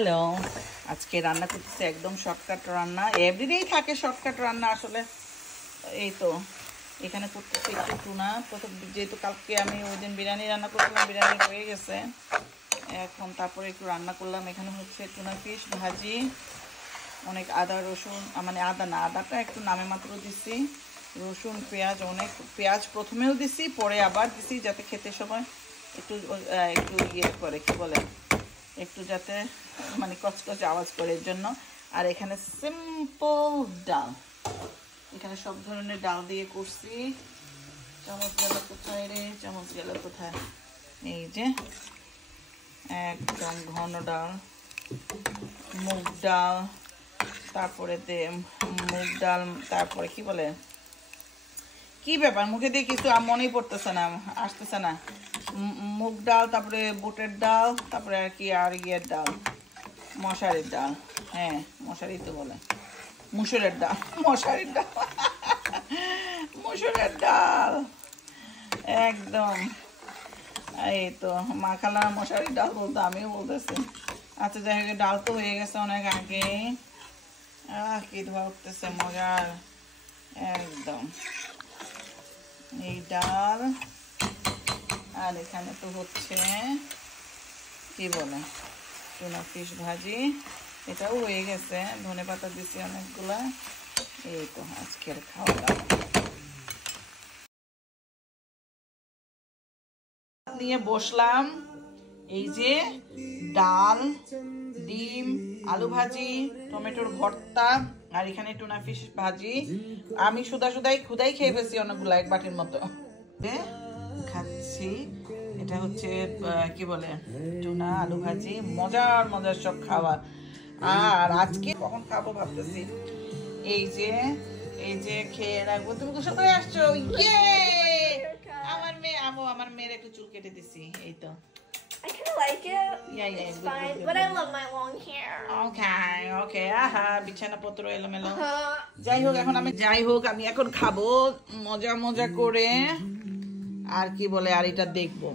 Hello, আজকে রান্না করতেছি একদম শর্টকাট রান্না। এভরিডেই থাকে শর্টকাট রান্না আসলে। এই তো এখানে করতেছি একটু টুনা। প্রথম যেহেতু কালকে আমি ওই দিন বিরিয়ানি রান্না করেছিলাম, বিরিয়ানি হয়ে গেছে। এখন তারপরে একটু রান্না করলাম। এখানে হচ্ছে টুনা ফিশ ভাজি, অনেক আদা রসুন, মানে আদা না, আদাটা একটু নামে মাত্র দিছি। রসুন পেঁয়াজ, অনেক পেঁয়াজ প্রথমেও দিছি, পরে আবার দিছি যাতে খেতে সময় একটু একটু ইয়ে করে, কি বলে, একটু যাতে মানে কচকচে আওয়াজ করে এর জন্য। আর এখানে সিম্পল ডাল, এখানে সব ধরনের ডাল দিয়ে করছি। চামচ গেল কোথায় রে, চামচ গেল কোথায়? এই যে একদম ঘন ডাল, মুগ ডাল, তারপরে মুগ ডাল, তারপরে কি বলে, কি ব্যাপার মুখে দিয়ে কিছু মনেই পড়তেছে না, আসতেছে না। মুগ ডাল, তারপরে বুটের ডাল, তারপরে আর কি আর ইয়ের ডাল, মশারির ডাল। হ্যাঁ, মশারি তো বলে, মুসুরের ডাল, মশারির ডাল, মুসুরের ডাল একদম। এই তো মা খালা মশারির ডাল বলতো, আমিও বলতেছি। আচ্ছা, যাই হোক, ডাল তো হয়ে গেছে অনেক আগে। কি ধোয়া উঠতেছে, মজার একদম এই ডাল। আর এখানে তো হচ্ছে কি বলে, টুনা ফিশ ভাজি, এটাও হয়ে গেছে। ধনেপাতা দিছি অনেকগুলা। এই তো আজকের খাওয়া দাওয়া নিয়ে বসলাম। এই যে ডাল, ডিম, আলু ভাজি, টমেটোর ভর্তা, আর এখানে টুনা ফিশ ভাজি। আমি খুদাই খেয়ে ফেলছি অনেকগুলা, এক বাটির মতো খাচ্ছি। এটা হচ্ছে কি বলে, টুনা আলু ভাজি, মজার মজার সব খাওয়া। আর আজকে কখন খাবো ভাবতেছি। এই যে খেয়ে রাখবো। তুমি গোসল করে আসছো? ইয়ে, আমার মেয়ের একটু চুল কেটে দিছি। এই তো I kind of like it. Yeah, It's good, fine, good, but good. I love my long hair. Okay. আহা, বিছানাপত্র এলোমেলো। যাই হোক, আমি এখন খাবো মজা মজা করে। আর কি বলে, আর এটা দেখবো,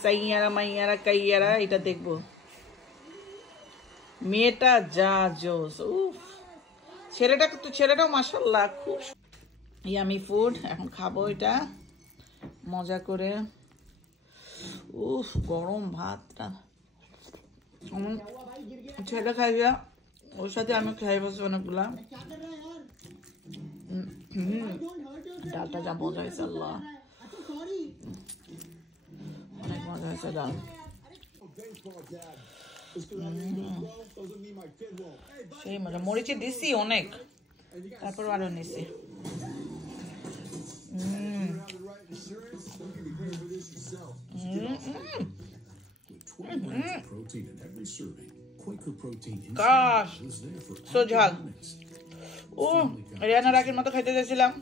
সাইয়ারা মাইয়ারা কাইয়ারা, এটা দেখবো। মেয়েটা যা জোস, উফ। ছেলেটাও মাশাআল্লাহ খুব ইয়ামি ফুড। এখন খাবো এটা মজা করে। উফ, গরম ভাতটা ছেলে খাইয়া, ওর সাথে আমি খাই বসে অনেকগুলা। ডালটা যা মজা হয়েছে, আল্লাহ, অনেক মজা হয়েছে ডাল। সেই মজা, মরিচে দিছি অনেক, তারপর আরো নিছি। Gosh, so ঝাল। ও রিয়ানা রাগের মতো খাইতে যাচ্ছিলাম,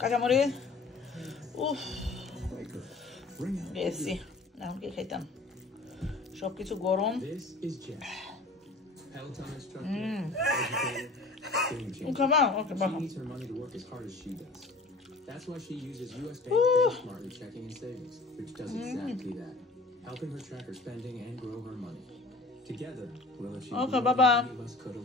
কাঁচামরিচ, উফ বেশি। এখন কি খাইতাম, সবকিছু গরম। খাবা? ওকে, বাবা। That's why she uses US Bank Smart in checking and savings, which does exactly that, helping her track her spending and grow her money. Together, we'll achieve more than any of us could have.